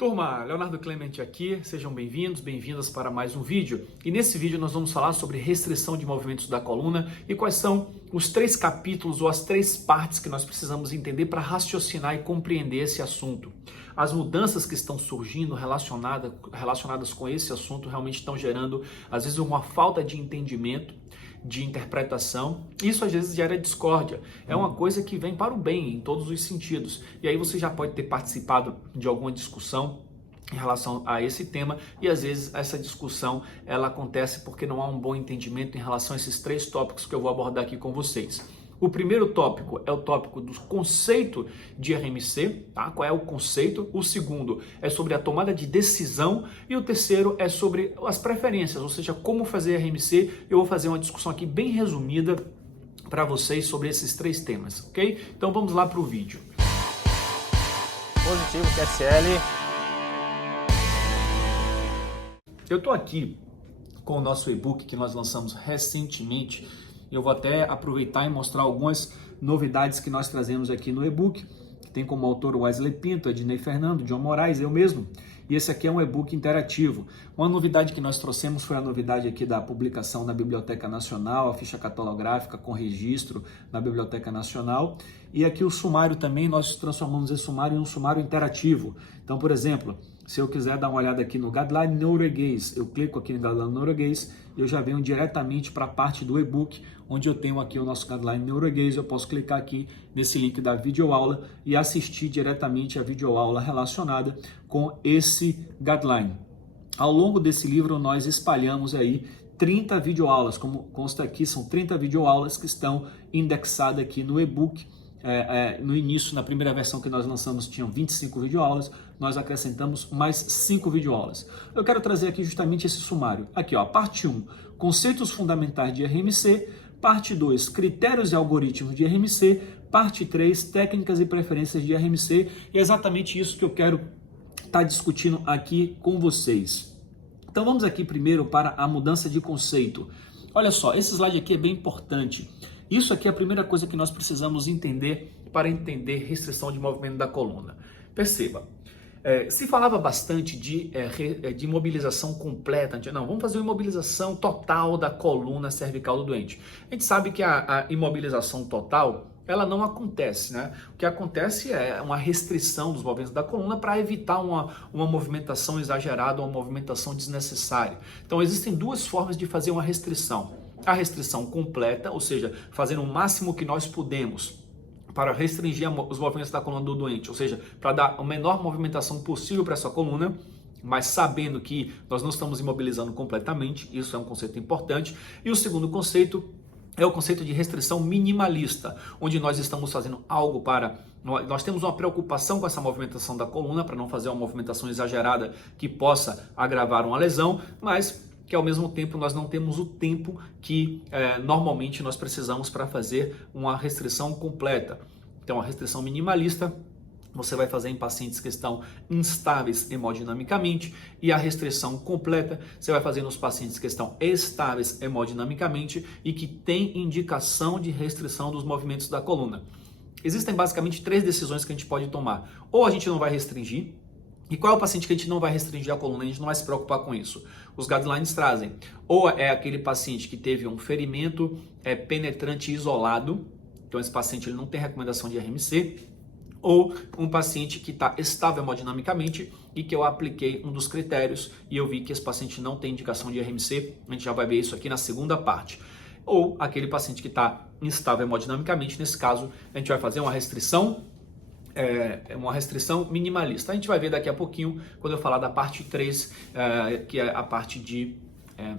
Turma, Leonardo Clemente aqui, sejam bem-vindos, bem-vindas para mais um vídeo. E nesse vídeo nós vamos falar sobre restrição de movimentos da coluna e quais são os 3 capítulos ou as 3 partes que nós precisamos entender para raciocinar e compreender esse assunto. As mudanças que estão surgindo relacionadas com esse assunto realmente estão gerando, às vezes, uma falta de entendimento, de interpretação. Isso às vezes gera discórdia. É uma coisa que vem para o bem em todos os sentidos. E aí você já pode ter participado de alguma discussão em relação a esse tema e às vezes essa discussão ela acontece porque não há um bom entendimento em relação a esses 3 tópicos que eu vou abordar aqui com vocês. O primeiro tópico é o tópico do conceito de RMC, tá? Qual é o conceito? O segundo é sobre a tomada de decisão e o terceiro é sobre as preferências, ou seja, como fazer RMC. Eu vou fazer uma discussão aqui bem resumida para vocês sobre esses 3 temas, ok? Então vamos lá para o vídeo. Positivo, QSL. Eu estou aqui com o nosso e-book que nós lançamos recentemente. Eu vou até aproveitar e mostrar algumas novidades que nós trazemos aqui no e-book, que tem como autor o Wesley Pinto, Ednei Fernando, John Moraes, eu mesmo. E esse aqui é um e-book interativo. Uma novidade que nós trouxemos foi a novidade aqui da publicação na Biblioteca Nacional, a ficha catalográfica com registro na Biblioteca Nacional. E aqui o sumário também, nós transformamos esse sumário em um sumário interativo. Então, por exemplo, se eu quiser dar uma olhada aqui no Guideline norueguês, eu clico aqui no Guideline norueguês e eu já venho diretamente para a parte do e-book, onde eu tenho aqui o nosso Guideline norueguês. Eu posso clicar aqui nesse link da videoaula e assistir diretamente a videoaula relacionada com esse Guideline. Ao longo desse livro, nós espalhamos aí 30 videoaulas, como consta aqui, são 30 videoaulas que estão indexadas aqui no e-book. No início, na primeira versão que nós lançamos, tinham 25 videoaulas, nós acrescentamos mais 5 videoaulas. Eu quero trazer aqui justamente esse sumário. Aqui, ó, parte 1, conceitos fundamentais de RMC, parte 2, critérios e algoritmos de RMC, parte 3, técnicas e preferências de RMC, e é exatamente isso que eu quero estar discutindo aqui com vocês. Então vamos aqui primeiro para a mudança de conceito. Olha só, esse slide aqui é bem importante. Isso aqui é a primeira coisa que nós precisamos entender para entender restrição de movimento da coluna. Perceba, se falava bastante de imobilização completa. Não, vamos fazer uma imobilização total da coluna cervical do doente. A gente sabe que a imobilização total, ela não acontece, né? O que acontece é uma restrição dos movimentos da coluna para evitar uma movimentação exagerada, uma movimentação desnecessária. Então existem 2 formas de fazer uma restrição. A restrição completa, ou seja, fazendo o máximo que nós podemos para restringir os movimentos da coluna do doente, ou seja, para dar a menor movimentação possível para essa coluna, mas sabendo que nós não estamos imobilizando completamente. Isso é um conceito importante. E o segundo conceito é o conceito de restrição minimalista, onde nós estamos fazendo algo para... Nós temos uma preocupação com essa movimentação da coluna, para não fazer uma movimentação exagerada que possa agravar uma lesão, mas que ao mesmo tempo nós não temos o tempo que normalmente nós precisamos para fazer uma restrição completa. Então a restrição minimalista você vai fazer em pacientes que estão instáveis hemodinamicamente, e a restrição completa você vai fazer nos pacientes que estão estáveis hemodinamicamente e que têm indicação de restrição dos movimentos da coluna. Existem basicamente 3 decisões que a gente pode tomar. Ou a gente não vai restringir. E qual é o paciente que a gente não vai restringir a coluna? A gente não vai se preocupar com isso. Os guidelines trazem. Ou é aquele paciente que teve um ferimento penetrante isolado. Então esse paciente ele não tem recomendação de RMC. Ou um paciente que está estável hemodinamicamente e que eu apliquei um dos critérios e eu vi que esse paciente não tem indicação de RMC. A gente já vai ver isso aqui na segunda parte. Ou aquele paciente que está instável hemodinamicamente. Nesse caso, a gente vai fazer uma restrição minimalista. A gente vai ver daqui a pouquinho, quando eu falar da parte 3, que é a parte de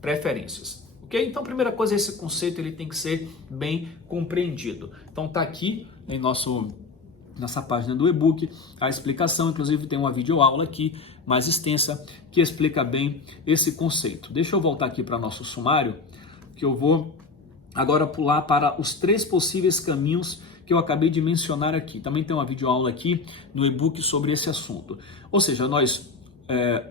preferências. Ok? Então, a primeira coisa, esse conceito ele tem que ser bem compreendido. Então, está aqui em nessa página do e-book a explicação. Inclusive, tem uma videoaula aqui mais extensa que explica bem esse conceito. Deixa eu voltar aqui para nosso sumário, que eu vou agora pular para os 3 possíveis caminhos que eu acabei de mencionar aqui. Também tem uma videoaula aqui no e-book sobre esse assunto. Ou seja, nós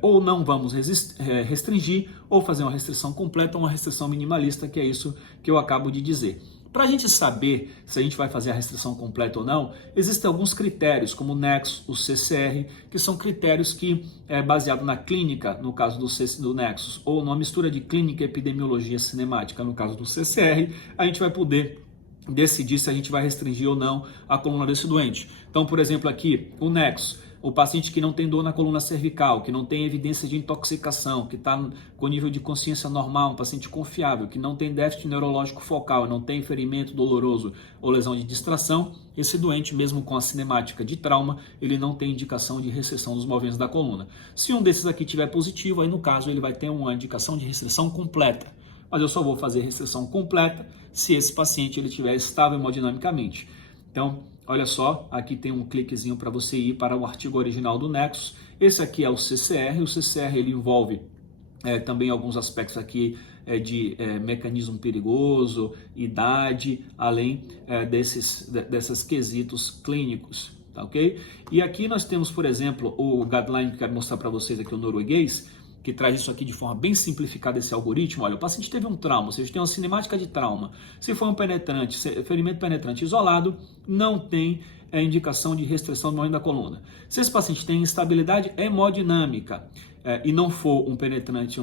ou não vamos restringir, ou fazer uma restrição completa ou uma restrição minimalista, que é isso que eu acabo de dizer. Para a gente saber se a gente vai fazer a restrição completa ou não, existem alguns critérios, como o Nexus, o CCR, que são critérios que é baseado na clínica, no caso do Nexus, ou numa mistura de clínica e epidemiologia cinemática, no caso do CCR, a gente vai poder decidir se a gente vai restringir ou não a coluna desse doente. Então, por exemplo, aqui, o Nexus. O paciente que não tem dor na coluna cervical, que não tem evidência de intoxicação, que está com nível de consciência normal, um paciente confiável, que não tem déficit neurológico focal, não tem ferimento doloroso ou lesão de distração, esse doente, mesmo com a cinemática de trauma, ele não tem indicação de restrição dos movimentos da coluna. Se um desses aqui tiver positivo, aí no caso ele vai ter uma indicação de restrição completa. Mas eu só vou fazer restrição completa se esse paciente ele estiver estável hemodinamicamente. Então, olha só, aqui tem um cliquezinho para você ir para o artigo original do Nexus. Esse aqui é o CCR. O CCR ele envolve também alguns aspectos aqui de mecanismo perigoso, idade, além desses quesitos clínicos, tá ok? E aqui nós temos, por exemplo, o guideline que eu quero mostrar para vocês aqui, o norueguês, que traz isso aqui de forma bem simplificada, esse algoritmo. Olha, o paciente teve um trauma, ou seja, tem uma cinemática de trauma. Se for um penetrante, ferimento penetrante isolado, não tem indicação de restrição do movimento da coluna. Se esse paciente tem instabilidade hemodinâmica e não for um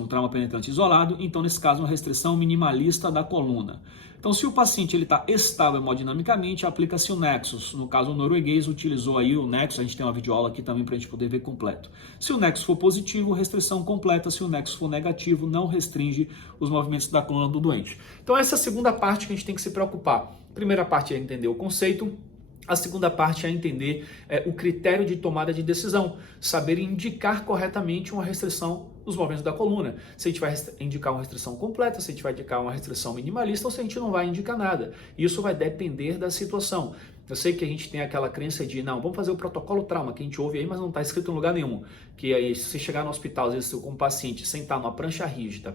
trauma penetrante isolado, então nesse caso uma restrição minimalista da coluna. Então, se o paciente está estável hemodinamicamente, aplica-se o Nexus. No caso, o norueguês utilizou aí o Nexus, a gente tem uma videoaula aqui também para a gente poder ver completo. Se o Nexus for positivo, restrição completa. Se o Nexus for negativo, não restringe os movimentos da coluna do doente. Então, essa é a segunda parte que a gente tem que se preocupar. A primeira parte é entender o conceito. A segunda parte é entender o critério de tomada de decisão, saber indicar corretamente uma restrição dos movimentos da coluna. Se a gente vai indicar uma restrição completa, se a gente vai indicar uma restrição minimalista ou se a gente não vai indicar nada. Isso vai depender da situação. Eu sei que a gente tem aquela crença de, não, vamos fazer o protocolo trauma, que a gente ouve aí, mas não está escrito em lugar nenhum. Que aí, se você chegar no hospital, às vezes, com um paciente, sentar numa prancha rígida,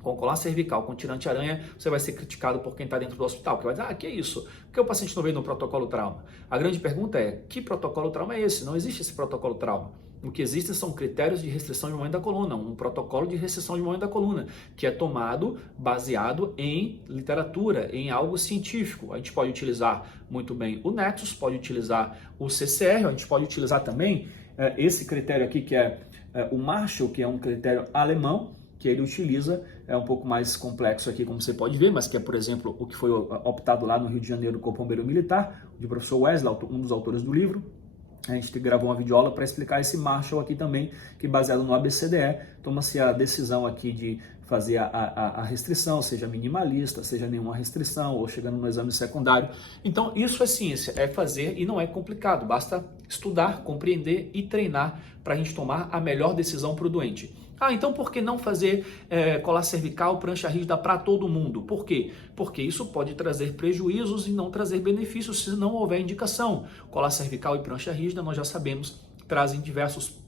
com colar cervical, com tirante-aranha, você vai ser criticado por quem está dentro do hospital, que vai dizer, que é isso? Por que o paciente não veio no protocolo trauma? A grande pergunta é, que protocolo trauma é esse? Não existe esse protocolo trauma. O que existem são critérios de restrição de movimento da coluna, um protocolo de restrição de movimento da coluna, que é tomado baseado em literatura, em algo científico. A gente pode utilizar muito bem o Nexus, pode utilizar o CCR, a gente pode utilizar também esse critério aqui, que é o Marshall, que é um critério alemão, que ele utiliza, é um pouco mais complexo aqui, como você pode ver, mas que é, por exemplo, o que foi optado lá no Rio de Janeiro do Corpo Bombeiro Militar, do professor Wesley, um dos autores do livro. A gente gravou uma videoaula para explicar esse Marshall aqui também, que baseado no ABCDE, toma-se a decisão aqui de fazer a restrição, seja minimalista, seja nenhuma restrição, ou chegando no exame secundário. Então, isso é ciência, é fazer e não é complicado, basta estudar, compreender e treinar para a gente tomar a melhor decisão para o doente. Então por que não fazer colar cervical, prancha rígida para todo mundo? Por quê? Porque isso pode trazer prejuízos e não trazer benefícios se não houver indicação. Colar cervical e prancha rígida, nós já sabemos, trazem diversos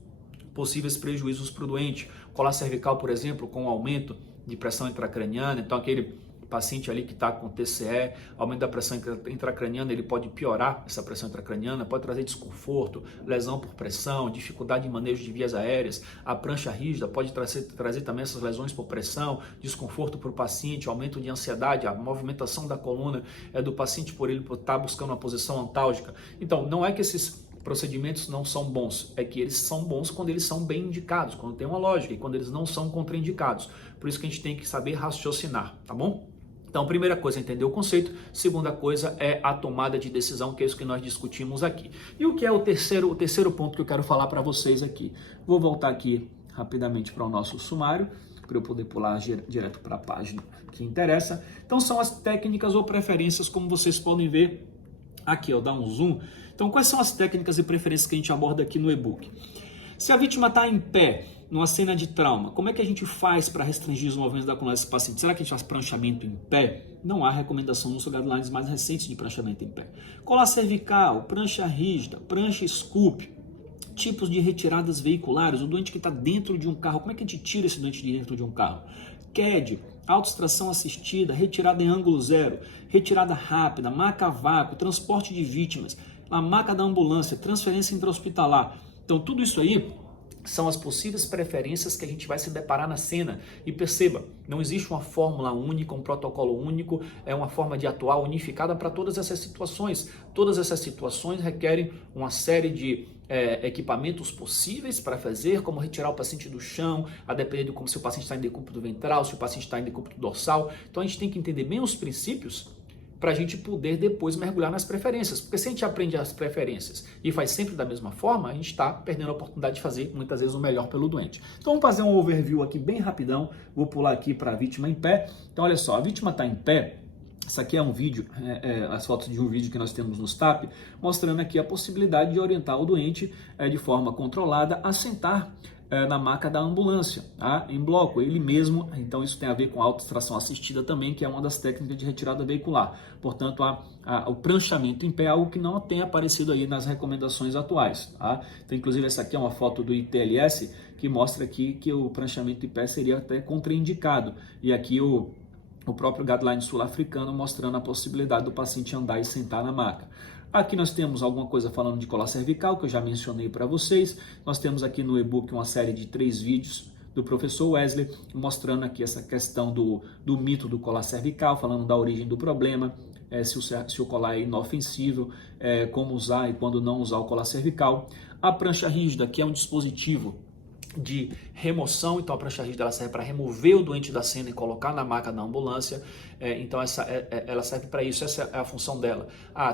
possíveis prejuízos para o doente. Colar cervical, por exemplo, com aumento de pressão intracraniana, então aquele paciente ali que está com TCE, aumento da pressão intracraniana, ele pode piorar essa pressão intracraniana, pode trazer desconforto, lesão por pressão, dificuldade de manejo de vias aéreas. A prancha rígida pode trazer também essas lesões por pressão, desconforto para o paciente, aumento de ansiedade, a movimentação da coluna do paciente por ele estar buscando uma posição antálgica. Então, não é que esses procedimentos não são bons, é que eles são bons quando eles são bem indicados, quando tem uma lógica, e quando eles não são contraindicados. Por isso que a gente tem que saber raciocinar, tá bom? Então, primeira coisa é entender o conceito, segunda coisa é a tomada de decisão, que é isso que nós discutimos aqui. E o que é o terceiro ponto que eu quero falar para vocês aqui? Vou voltar aqui rapidamente para o nosso sumário, para eu poder pular direto para a página que interessa. Então, são as técnicas ou preferências, como vocês podem ver aqui, dar um zoom. Então, quais são as técnicas e preferências que a gente aborda aqui no e-book? Se a vítima está em pé, numa cena de trauma, como é que a gente faz para restringir os movimentos da coluna desse paciente? Será que a gente faz pranchamento em pé? Não há recomendação nos guidelines mais recentes de pranchamento em pé. Colar cervical, prancha rígida, prancha scoop, tipos de retiradas veiculares, o doente que está dentro de um carro, como é que a gente tira esse doente de dentro de um carro? CAD, autoextração assistida, retirada em ângulo zero, retirada rápida, maca a vácuo, transporte de vítimas, a maca da ambulância, transferência intra-hospitalar. Então tudo isso aí são as possíveis preferências que a gente vai se deparar na cena. E perceba, não existe uma fórmula única, um protocolo único, é uma forma de atuar unificada para todas essas situações. Todas essas situações requerem uma série de equipamentos possíveis para fazer, como retirar o paciente do chão, a depender de como se o paciente está em decúbito ventral, se o paciente está em decúbito dorsal. Então a gente tem que entender bem os princípios para a gente poder depois mergulhar nas preferências. Porque se a gente aprende as preferências e faz sempre da mesma forma, a gente está perdendo a oportunidade de fazer muitas vezes o melhor pelo doente. Então vamos fazer um overview aqui bem rapidão. Vou pular aqui para a vítima em pé. Então olha só, a vítima está em pé. Isso aqui é um vídeo, as fotos de um vídeo que nós temos no STAP, mostrando aqui a possibilidade de orientar o doente de forma controlada a sentar na maca da ambulância, tá? Em bloco, ele mesmo. Então isso tem a ver com a autoextração assistida também, que é uma das técnicas de retirada veicular. Portanto, o pranchamento em pé é algo que não tem aparecido aí nas recomendações atuais, tá? Então, inclusive, essa aqui é uma foto do ITLS que mostra aqui que o pranchamento em pé seria até contraindicado. E aqui o próprio guideline sul-africano mostrando a possibilidade do paciente andar e sentar na maca. Aqui nós temos alguma coisa falando de colar cervical, que eu já mencionei para vocês. Nós temos aqui no e-book uma série de 3 vídeos do professor Wesley, mostrando aqui essa questão do mito do colar cervical, falando da origem do problema, se o colar é inofensivo, como usar e quando não usar o colar cervical. A prancha rígida, que é um dispositivo de remoção, então a prancha rígida ela serve para remover o doente da cena e colocar na maca da ambulância, então ela serve para isso, essa é a função dela.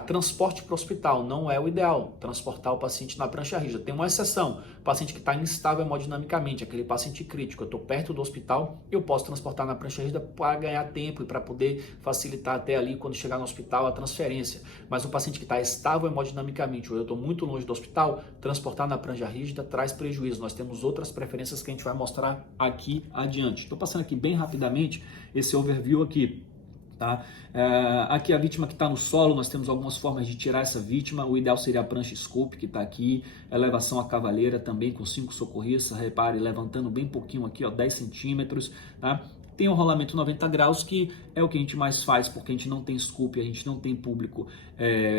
Transporte para o hospital não é o ideal, transportar o paciente na prancha rígida, tem uma exceção, paciente que está instável hemodinamicamente, aquele paciente crítico, eu estou perto do hospital, eu posso transportar na prancha rígida para ganhar tempo e para poder facilitar até ali, quando chegar no hospital, a transferência, mas um paciente que está estável hemodinamicamente, ou eu estou muito longe do hospital, transportar na prancha rígida traz prejuízo, nós temos outras preferências que a gente vai mostrar aqui adiante. Estou passando aqui bem rapidamente esse overview aqui. Tá? Aqui a vítima que está no solo, nós temos algumas formas de tirar essa vítima. O ideal seria a prancha scoop, que está aqui, elevação à cavaleira também com 5 socorristas, repare, levantando bem pouquinho aqui, ó, 10 centímetros, tá? Tem o rolamento 90 graus, que é o que a gente mais faz, porque a gente não tem scoop, a gente não tem público,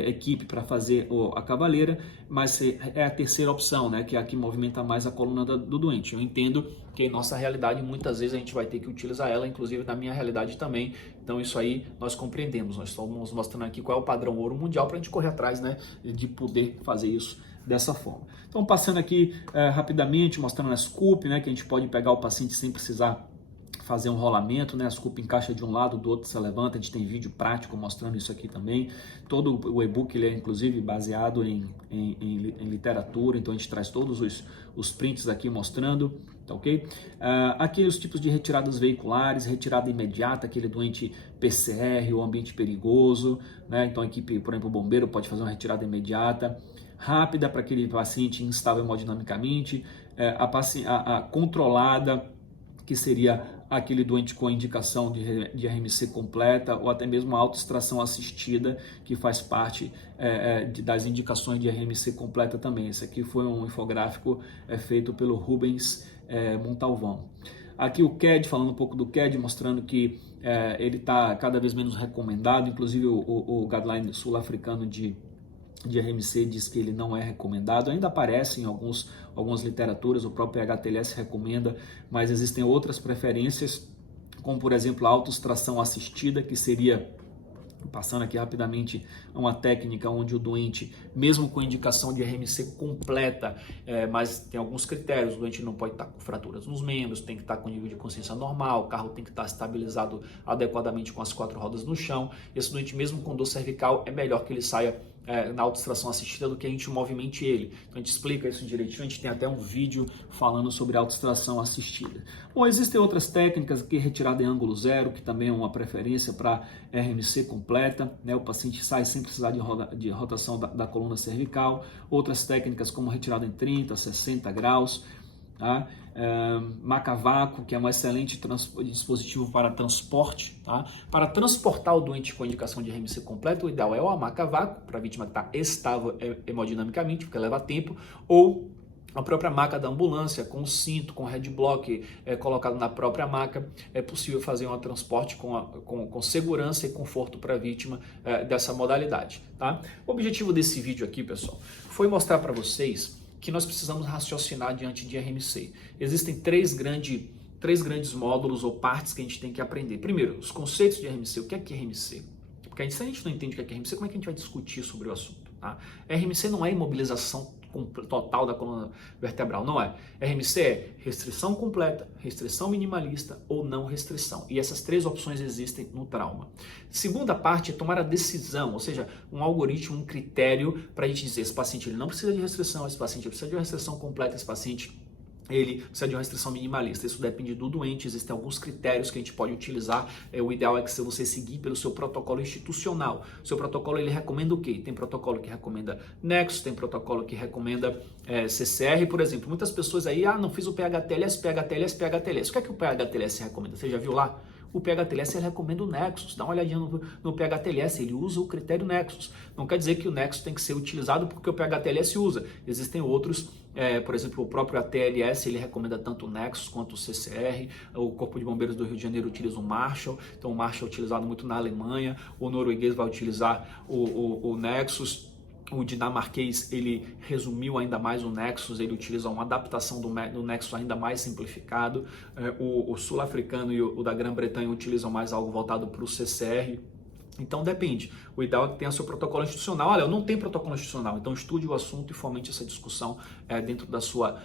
equipe para fazer a cavaleira, mas é a terceira opção, né, que é a que movimenta mais a coluna do doente. Eu entendo que em nossa realidade, muitas vezes a gente vai ter que utilizar ela, inclusive na minha realidade também, então isso aí nós compreendemos, nós estamos mostrando aqui qual é o padrão ouro mundial para a gente correr atrás, né, de poder fazer isso dessa forma. Então passando aqui rapidamente, mostrando a scoop, né, que a gente pode pegar o paciente sem precisar fazer um rolamento, né? A scoop encaixa de um lado, do outro se levanta. A gente tem vídeo prático mostrando isso aqui também. Todo o e-book ele é inclusive baseado em literatura, então a gente traz todos os prints aqui mostrando, tá ok? Aqui os tipos de retiradas veiculares, retirada imediata, aquele doente PCR, o ambiente perigoso, né? Então a equipe, por exemplo, o bombeiro pode fazer uma retirada imediata, rápida para aquele paciente instável hemodinamicamente, a controlada, que seria aquele doente com indicação de RMC completa ou até mesmo a autoextração assistida, que faz parte das indicações de RMC completa também. Esse aqui foi um infográfico feito pelo Rubens Montalvão. Aqui o CAD, falando um pouco do CAD, mostrando que ele está cada vez menos recomendado, inclusive o guideline sul-africano de RMC diz que ele não é recomendado, ainda aparece em algumas literaturas, o próprio HTLS recomenda, mas existem outras preferências, como por exemplo a autoextração assistida, que seria, passando aqui rapidamente, uma técnica onde o doente, mesmo com indicação de RMC completa, mas tem alguns critérios, o doente não pode estar com fraturas nos membros, tem que estar com nível de consciência normal, o carro tem que estar estabilizado adequadamente com as 4 rodas no chão, esse doente mesmo com dor cervical é melhor que ele saia na autoextração assistida do que a gente movimente ele. Então a gente explica isso direitinho, a gente tem até um vídeo falando sobre autoextração assistida. Bom, existem outras técnicas aqui, retirada em ângulo zero, que também é uma preferência para RMC completa, né? O paciente sai sem precisar de rotação da coluna cervical. Outras técnicas como retirada em 30, 60 graus, tá? Maca vácuo, que é um excelente dispositivo para transporte, tá? Para transportar o doente com indicação de RMC completo, o ideal é a maca vácuo, para a vítima que está estável hemodinamicamente, porque leva tempo, ou a própria maca da ambulância, com cinto, com headblock colocado na própria maca, é possível fazer um transporte com segurança e conforto para a vítima dessa modalidade, tá? O objetivo desse vídeo aqui, pessoal, foi mostrar para vocês que nós precisamos raciocinar diante de RMC. Existem três grandes módulos ou partes que a gente tem que aprender. Primeiro, os conceitos de RMC. O que é RMC? Porque se a gente não entende o que é RMC, como é que a gente vai discutir sobre o assunto? Tá? RMC não é imobilização total da coluna vertebral, não é. RMC é restrição completa, restrição minimalista ou não restrição. E essas três opções existem no trauma. Segunda parte é tomar a decisão, ou seja, um algoritmo, um critério para a gente dizer, esse paciente ele não precisa de restrição, esse paciente precisa de uma restrição completa, esse paciente ele precisa de uma restrição minimalista. Isso depende do doente, existem alguns critérios que a gente pode utilizar. O ideal é que você seguir pelo seu protocolo institucional. O seu protocolo ele recomenda o quê? Tem protocolo que recomenda Nexus, tem protocolo que recomenda CCR, por exemplo. Muitas pessoas aí, não fiz o PHTLS. O que é que o PHTLS recomenda? Você já viu lá? O PHTLS ele recomenda o Nexus, dá uma olhadinha no PHTLS, ele usa o critério Nexus. Não quer dizer que o Nexus tem que ser utilizado porque o PHTLS usa. Existem outros, por exemplo, o próprio ATLS, ele recomenda tanto o Nexus quanto o CCR. O Corpo de Bombeiros do Rio de Janeiro utiliza o Marshall, então o Marshall é utilizado muito na Alemanha, o norueguês vai utilizar o Nexus. O dinamarquês, ele resumiu ainda mais o Nexus, ele utiliza uma adaptação do Nexus ainda mais simplificado. O sul-africano e o da Grã-Bretanha utilizam mais algo voltado para o CCR. Então depende, o ideal é que tenha seu protocolo institucional. Olha, eu não tenho protocolo institucional, então estude o assunto e fomente essa discussão dentro da sua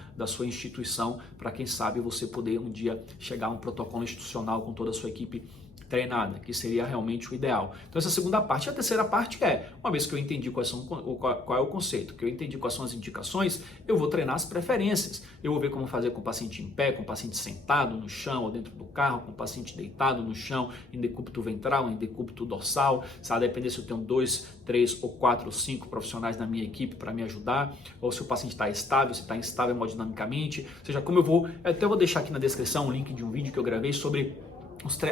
instituição, para quem sabe você poder um dia chegar a um protocolo institucional com toda a sua equipe treinada, que seria realmente o ideal. Então essa segunda parte. A terceira parte é, uma vez que eu entendi qual é o conceito, que eu entendi quais são as indicações, eu vou treinar as preferências. Eu vou ver como fazer com o paciente em pé, com o paciente sentado no chão ou dentro do carro, com o paciente deitado no chão, em decúbito ventral, em decúbito dorsal, sabe? Depender se eu tenho 2, 3 ou 4 ou 5 profissionais na minha equipe para me ajudar, ou se o paciente está estável, se está instável hemodinamicamente, ou seja, como eu vou, até vou deixar aqui na descrição um link de um vídeo que eu gravei sobre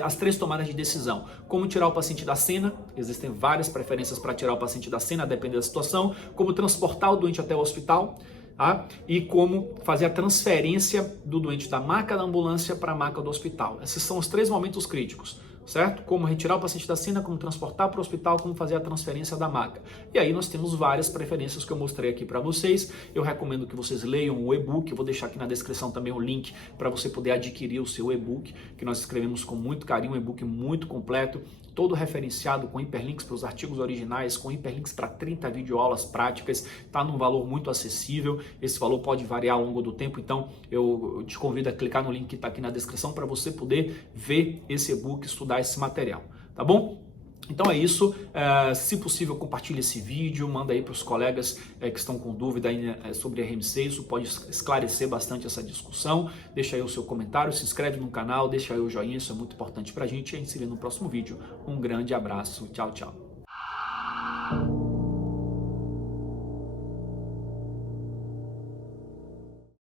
as três tomadas de decisão. Como tirar o paciente da cena, existem várias preferências para tirar o paciente da cena, depende da situação. Como transportar o doente até o hospital, tá? E como fazer a transferência do doente da maca da ambulância para a maca do hospital. Esses são os três momentos críticos, certo? Como retirar o paciente da cena, como transportar para o hospital, como fazer a transferência da maca. E aí nós temos várias preferências que eu mostrei aqui para vocês. Eu recomendo que vocês leiam o e-book, eu vou deixar aqui na descrição também o link para você poder adquirir o seu e-book, que nós escrevemos com muito carinho, um e-book muito completo, todo referenciado com hiperlinks para os artigos originais, com hiperlinks para 30 videoaulas práticas, está num valor muito acessível. Esse valor pode variar ao longo do tempo, então eu te convido a clicar no link que está aqui na descrição para você poder ver esse e-book, estudar esse material, tá bom? Então é isso, se possível compartilhe esse vídeo, manda aí para os colegas que estão com dúvida aí, sobre RMC, isso pode esclarecer bastante essa discussão. Deixa aí o seu comentário, se inscreve no canal, deixa aí o joinha, isso é muito importante para a gente. E a gente se vê no próximo vídeo. Um grande abraço, tchau, tchau.